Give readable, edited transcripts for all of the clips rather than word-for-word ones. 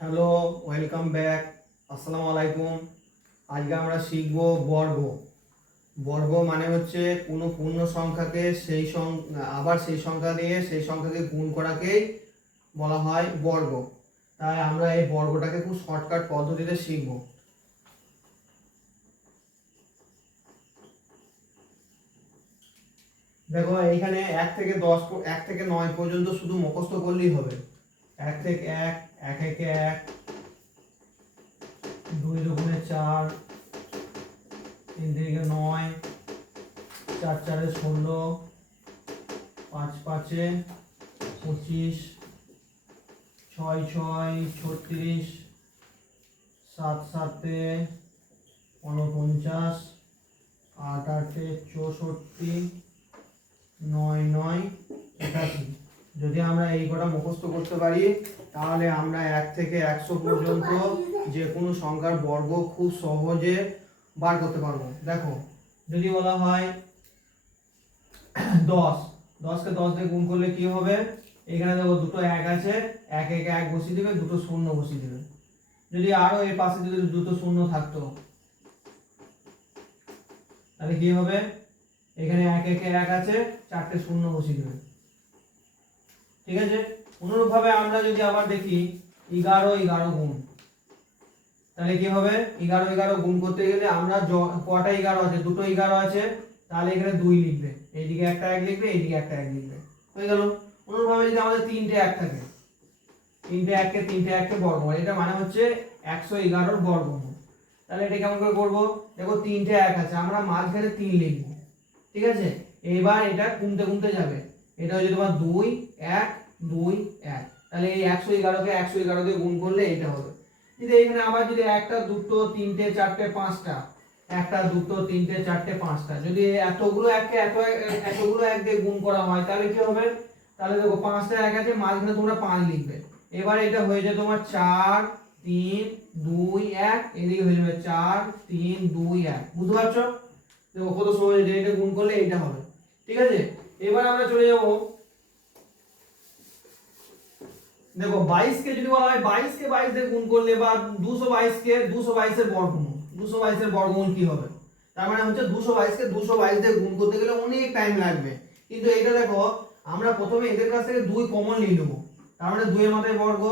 Hello, welcome back. আসসালামু আলাইকুম। আজকে আমরা শিখব বর্গ। বর্গ মানে হচ্ছে কোনো পূর্ণ সংখ্যাকে আবার সেই সংখ্যা দিয়ে সেই সংখ্যাকে গুণ করাকেই বলা হয় বর্গ। তাই আমরা এই বর্গটাকে খুব শর্টকাট পদ্ধতিতে শিখব। দেখো এইখানে 1 থেকে 9 পর্যন্ত শুধু মুখস্থ করলেই হবে। 1 থেকে 1, 1 একে 1, 2 দুগুণে 4, 3 থেকে 9, 4 4 16, 5 5 25, 6 6 36, 7 7 49, 8 8 64, 9 9 81। যদি আমরা এই কটা মুখস্থ করতে পারি তাহলে আমরা 1 থেকে 100 পর্যন্ত যে কোনো সংখ্যার বর্গ খুব সহজে বার করতে পারবো। দেখো যদি বলা হয় 10, 10কে 10 দিয়ে গুণ করলে কি হবে? এখানে দেখো দুটো 1 আছে, 1 একে 1 বসিয়ে দিবে, দুটো শূন্য বসিয়ে দিবে। যদি আরো এর পাশে যদি দুটো শূন্য থাকতো তাহলে কি হবে? এখানে 1 একে 1 আছে, চারটে শূন্য বসিয়ে দিবে। ঠিক আছে? অনুরূপভাবে আমরা যদি আবার দেখি 11 11 গুণ, তাহলে কি হবে? 11 11 গুণ করতে গেলে আমরা কটা 11 আছে? দুটো 11 আছে, তাহলে এখানে 2 লিখবে, এইদিকে একটা 1 লিখবে, এইদিকে একটা 1 লিখবে, হয়ে গেল। অনুরূপভাবে যদি আমাদের তিনটে 1 থাকে, তিনটে 1কে বর্গমূল, এটা মানে হচ্ছে 111 এর বর্গমূল। তাহলে এটা কেমন করে করব? দেখো তিনটে 1 আছে, আমরা মাঝখানে 3 লিখব। ঠিক আছে? এবার এটা কমতে কমতে যাবে, এটা হচ্ছে তোমার 2 1 2 1। তাহলে এই 111 কে 111 দিয়ে গুণ করলে এটা হবে। যদি এখানে আবার যদি একটা দুটো তিনটে চারটে পাঁচটা, একটা দুটো তিনটে চারটে পাঁচটা, যদি এতগুলো এতগুলো 1 দিয়ে গুণ করা হয় তাহলে কি হবে? তাহলে দেখো পাঁচটা 1 আছে, মাঝখানে তোমরা 5 লিখবে। এবার এটা হয়ে যায় তোমার 4 3 2 1, এদিকে হয়ে যাবে 4 3 2 1। বুঝতে পারছো? দেখো কত সহজ, এটা গুণ করলে এইটা হবে। ঠিক আছে? এবার আমরা চলে যাব, দেখো 22 কে যদি বলা হয় 22 কে 22 দিয়ে গুণ করলে, বা 222 কে 222 এর বর্গমূল, 222 এর বর্গমূল কি হবে? তার মানে হচ্ছে 222 কে 222 দিয়ে গুণ করতে গেলে অনেক টাইম লাগবে। কিন্তু এটা দেখো আমরা প্রথমে এদের কাছ থেকে 2 কমন নিয়ে নেব, তার মানে 2 এর মাথায় বর্গ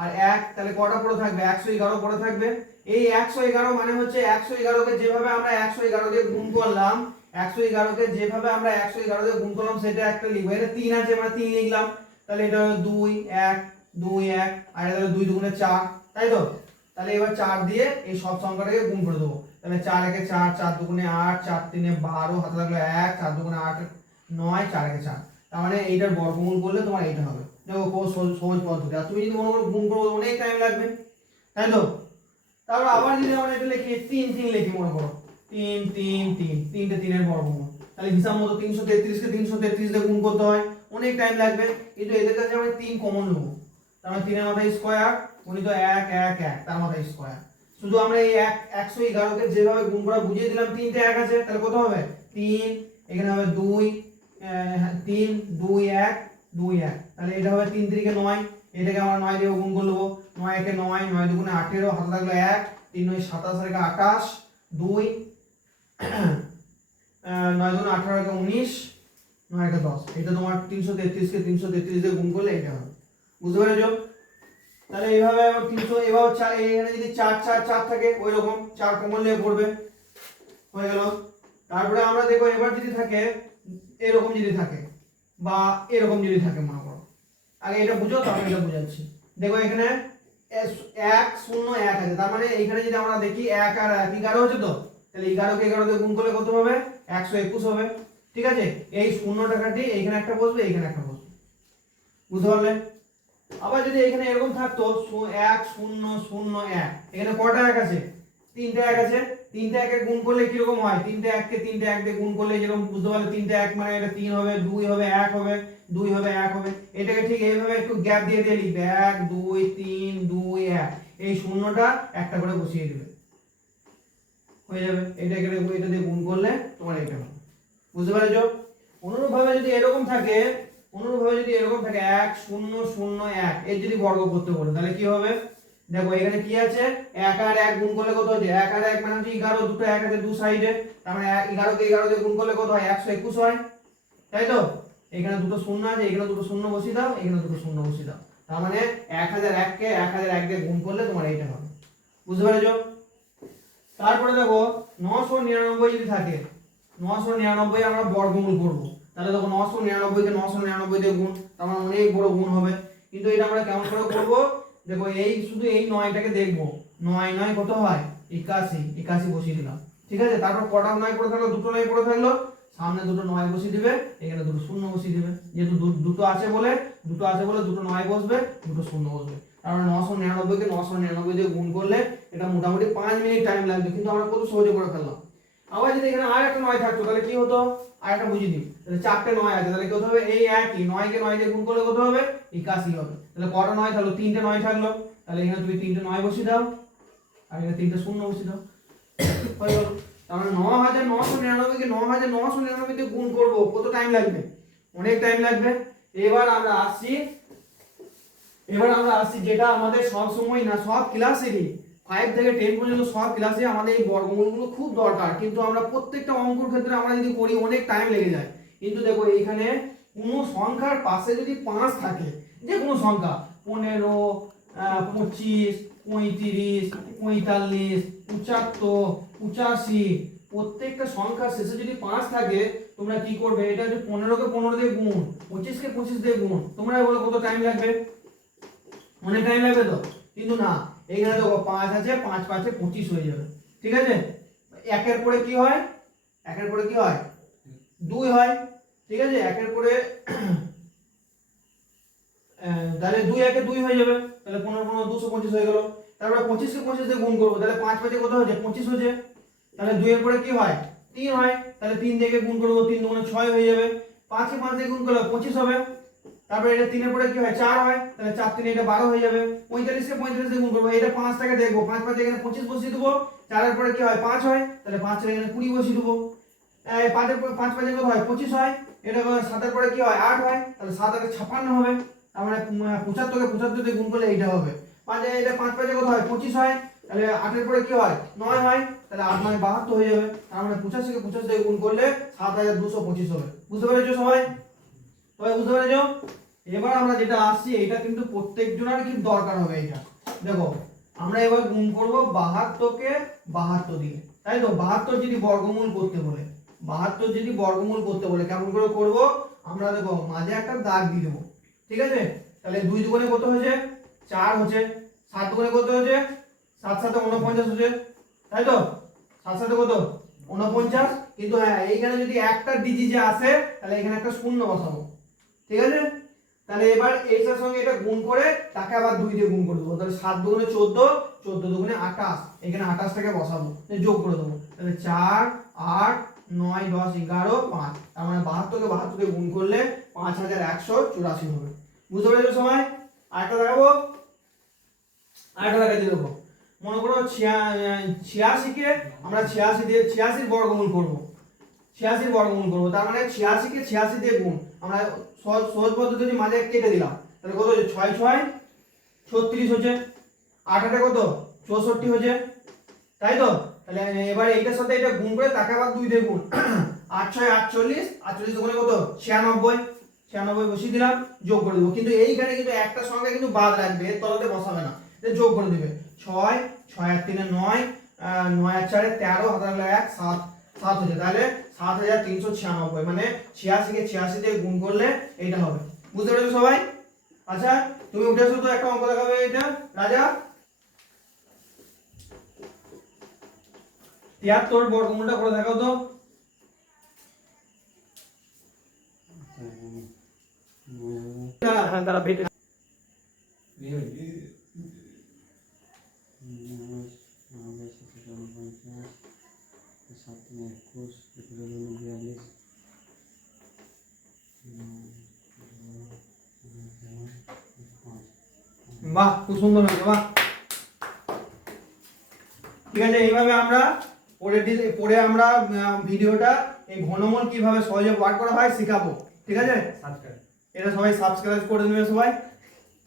আর 1, তাহলে কটা পড়ে থাকবে? 111 পড়ে থাকবে। এই 111 মানে হচ্ছে 111 কে যেভাবে আমরা 111 দিয়ে গুণ করলাম, 111 কে যেভাবে আমরা 111 দিয়ে গুণ করলাম সেটা একটা লিখবো। এটা 3 আছে, আমরা 3 লিখলাম, তাহলে এটা হলো 2 1 2 1, আর এটা হলো 2 দুগুণে 4, তাই তো? তাহলে এবার 4 দিয়ে এই সব সংখ্যাটাকে গুণ করে দেবো। তাহলে 4 একে 4, 4 দুগুণে 8, 4 তিনে 12, হাতে থাকলো 1, 4 দুগুণে 8 9, 4 একে 4। তার মানে এইটার বর্গমূল করলে তোমার এইটা হবে। দেখো খুব সহজ পদ্ধতি। আর তুমি যদি মনে করো গুণ করো অনেক টাইম লাগবে, তাই তো? তারপর আবার যদি আমরা এটা লিখি 3 3 লিখি, মনে করো 3 3 3, তিনটে 3 এর বর্গমূল, তাহলে হিসাব মতো 333 কে 333 দিয়ে গুণ করতে হয়, অনেক টাইম লাগবে। কিন্তু এদের কাছে আমরা 3 কমন নেব, তার মানে 3 এর মাথায় স্কয়ার গুণিত 1 1 1, তার মাথায় স্কয়ার। শুধু আমরা এই 111 কে যেভাবে গুণ করা বুঝিয়ে দিলাম, 3টে 1 আছে, তাহলে কত হবে? 3, এখানে হবে 2 3 2 1 2 1, তাহলে এটা হবে 3 3 কে 9, এটাকে আমরা 9 দিয়ে গুণ করে দেবো। 9 একে 9, 9 দুগুণে 18, হাতে থাকলো 1, 3 9 27, আর 28, 2 9 দুগুণে 18, একে 19, 9 একে 10। এটা তোমার 333 কে 333 দিয়ে গুণ করলে এটা হবে। বুঝতে পেরেছো? তাহলে এইভাবে আবার 300, এভাবে 4, এখানে যদি 4 4 4 থাকে ওই রকম 4 কমন নিয়ে পড়বে, হয়ে গেল। তারপরে আমরা দেখো এবার যদি থাকে এরকম, যদি থাকে বা এরকম যদি থাকে, মনে করো আগে এটা বুঝো তারপর এটা বুঝাচ্ছি। দেখো এখানে 1 0 1 আছে, তার মানে এখানে যদি আমরা দেখি 1 আর 1 11 হচ্ছে, তো তাহলে 11 কে 11 দিয়ে গুণ করলে কত হবে? 121 হবে। ঠিক আছে? এই শূন্যটা কাটি, এইখানে একটা বসবে, এইখানে একটা বসবে। বুঝতে পারলে? আবার যদি এখানে এরকম থাকতো 1 0 0 1, এখানে কটা 1 আছে? 3টে 1 আছে, 3টে 1 এর গুণ করলে কি রকম হয়? 3টে 1 কে 3টে 1 দিয়ে গুণ করলে যেরকম, বুঝতে পারলে 3টে 1 মানে এটা 3 হবে, 2 হবে, 1 হবে, 2 হবে, 1 হবে। এটাকে ঠিক এইভাবে একটু গ্যাপ দিয়ে দিয়ে লিখবে, 1 2 3 2 1, এই শূন্যটা একটা করে বসিয়ে দিবে, হয়ে যাবে। এটাকে এটা দিয়ে গুণ করলে তোমার এটা হবে। বুঝতে পেরেছো? অনুরূপভাবে যদি এরকম থাকে, 1 0 0 1, এর যদি বর্গ করতে বলে তাহলে কি হবে? দেখো এখানে কি আছে 1 আর 1 গুণ করলে কত হচ্ছে 1 আর 1 মানে হচ্ছে 11, দুটো 1 আছে দু সাইডে, তার মানে 11 কে 11 দিয়ে গুণ করলে কত হয় 121 হয়, তাই তো। এখানে দুটো শূন্য আছে, এখানে দুটো শূন্য বসিয়ে দাও, এখানে দুটো শূন্য বসিয়ে দাও, তার মানে 1001 কে 1001 দিয়ে গুণ করলে তোমার এইটা হবে। বুঝতে পেরেছো? তারপরে দেখো 999 যদি থাকে, 999 আমরা বর্গমূল করব, তাহলে দেখো 999 কে 999 দিয়ে গুণ, তার মানে অনেক বড় গুণ হবে। কিন্তু এটা আমরা কেমন করে করব, দেখো এই শুধু এই 9টাকে দেখবো, 9 9 কত হয় 81, 81 বসিয়ে দিলাম, ঠিক আছে। তারপর কটা 9 পড়ে থাকলো, দুটো 9 পড়ে থাকলো, সামনে দুটো 9 বসিয়ে দিবে, এখানে দুটো শূন্য বসিয়ে দিবে, যেহেতু দুটো আছে বলে দুটো 9 বসবে, দুটো শূন্য বসবে। তার মানে 999 কে 999 দিয়ে গুণ করলে এটা মোটামুটি 5 মিনিট টাইম লাগবে, কিন্তু আমরা কত সহজে করে ফেললাম। আবার যদি এখানে আর একটা 9 থাকতো তাহলে কি হতো, আর একটা বুঝিয়ে দিই, তাহলে চারটে 9 আছে, তাহলে কত হবে এই একই 9 কে 9 দিয়ে গুণ করলে কত হবে 81 হবে। তাহলে কটা 9 থাকলো, তিনটে 9 থাকলো, তাহলে এখানে তুমি তিনটে 9 বসিয়ে দাও, আর এখানে তিনটে শূন্য বসিয়ে দাও, হয়ে গেল। তার মানে 9999 কে 9999 দিয়ে গুণ করব, কত টাইম লাগবে, অনেক টাইম লাগবে। এবার আমরা আসছি যেটা আমাদের সব সময় না, সব ক্লাসেরই 5 থেকে 10 পর্যন্ত সব ক্লাসে আমাদের এই বর্গমূলগুলো খুব দরকার, কিন্তু আমরা প্রত্যেকটা অঙ্কের ক্ষেত্রে আমরা যদি করি অনেক টাইম লেগে যায়। কিন্তু দেখো এইখানে কোনো সংখ্যার পাশে যদি 5 থাকে, যে কোনো সংখ্যা 15, 25, 35, 45, 75, 85, প্রত্যেকটা সংখ্যার শেষে যদি 5 থাকে, তোমরা কি করবে, এটা যদি 15 কে 15 দিয়ে গুণ, 25 কে 25 দিয়ে গুণ, তোমরা বলো কত টাইম লাগবে, অনেক টাইম লাগবে তো। কিন্তু না, এইখানে দেখো 5 আছে, 5 5 এ 25 হয়ে যাবে, ঠিক আছে। একের পরে কি হয়, একের পরে কি হয় 2 হয়, ঠিক আছে। একের পরে তাহলে 2 একে 2 হয়ে যাবে, তাহলে 15 15 225 হয়ে গেল। তারপরে 25 কে 25 দিয়ে গুণ করব, তাহলে 5 5 এ কত হচ্ছে 25 হচ্ছে, তাহলে 2 এর পরে কি হয় 3 হয়, তাহলে 3 দিয়ে গুণ করব, 3 দুগুণে 6 হয়ে যাবে, 5 কে 5 দিয়ে গুণ করলে 25 হবে। তারপরে এটা 3 এর পরে কি হয় 4 হয়, তাহলে 4 3 এটা 12 হয়ে যাবে। 45 কে 45 দিয়ে গুণ করব, এটা 5 টাকে দেখবো, 5 5 এখানে 25 বসিয়ে দেব, 4 এর পরে কি হয় 5 হয়, তাহলে 5 এর এখানে 20 বসিয়ে দেব। 5 এর পরে 5 5 এর কত হয় 25 হয়, এটা 7 এর পরে কি হয় 8 হয়, তাহলে 7 8 56 হবে। তার মানে 75 কে 75 দিয়ে গুণ করলে এইটা হবে। 5 এটা 5 5 এর কত হয় 25 হয়, তাহলে 8 এর পরে কি হয় 9 হয়, তাহলে 8 9 72 হয়ে যাবে। তার মানে 85 কে 50 দিয়ে গুণ করলে 7225 হবে। বুঝতে পেরেছো সবাই? সবাই বুঝতে পেরেছো? এবার আমরা যেটা আসছি, এটা কিন্তু প্রত্যেকজনের কিন্তু দরকার হবে। এটা দেখো আমরা এবার গুণ করব 72 কে 72 দিয়ে, তাই তো। 72 যদি বর্গমূল করতে বলে, 72 যদি বর্গমূল করতে বলে কেমন করে করব, আমরা দেখো মাঝে একটা দাগ দিয়ে দেবো, ঠিক আছে। তাহলে 2 দুগুণে কত হয়েছে 4 হচ্ছে, 7 দুগুণে কত হয়েছে 7 7 49 হচ্ছে, তাই তো। 7 7 কত 49, কিন্তু হ্যাঁ এইখানে যদি একটা ডিজি যে আসে, তাহলে এখানে একটা শূন্য বসাবো, ঠিক আছে। তাহলে এবার এইটার সঙ্গে এটা গুণ করে তাকে আবার 2 দিয়ে গুণ করে দেবো, তাহলে 7 দুগুণে 14, 14 দুগুণে 28, এখানে 28 টাকে বসাবো, যোগ করে দেবো, তাহলে 4 8 9 10 11 5, তার মানে 72 কে 72 দিয়ে গুণ করলে 5184 হবে। বুঝতে পেরেছো সবাই? আরেকটা দেখাবো, আরেকটা দেখাচ্ছি। দেখো মনে করো 86 কে আমরা 86 দিয়ে 86 বর্গমূল করব, 86 বর্গমূল করব, তার মানে 86 কে 86 দিয়ে গুণ, আমরা সহজ পদ্ধতি যদি মাঝে কেটে দিলাম, তাহলে কত হচ্ছে 6 6 36 হচ্ছে, 8 8 কত 64 হচ্ছে, তাই তো। তাহলে এবার এইটার সাথে এটা গুণ করে তাকে আবার 2 দিয়ে গুণ, 8 6 48, 48 দুগুণে কত 96, 96 বসিয়ে দিলাম, যোগ করে দেবো। কিন্তু এইখানে কিন্তু একটা সংখ্যা কিন্তু বাদ রাখবে, এর তলাতে বসাবে না, যোগ করে দিবে। 6 6 আর 3 9, 9 আর 4 13, হাতে লাগলো 1 7 7 হচ্ছে, তাহলে 7396, মানে 86 কে 86 দিয়ে গুণ করলে এইটা হবে। বুঝতে পেরেছো সবাই? আচ্ছা তুমি উঠে এসো তো, একটা অঙ্ক দেখাবে এটা রাজা। 73 বর্গমূলটা করে দেখাও তো। দাঁড়া ভেটে বাহ, খুব সুন্দর হয়েছে, বাহ। ঠিক আছে, এইভাবে আমরা পরে আমরা ভিডিওটা এই ঘনমূল কিভাবে সহজে বার করা হয় শেখাবো, ঠিক আছে। এটা সবাই সাবস্ক্রাইব করে নেবে সবাই।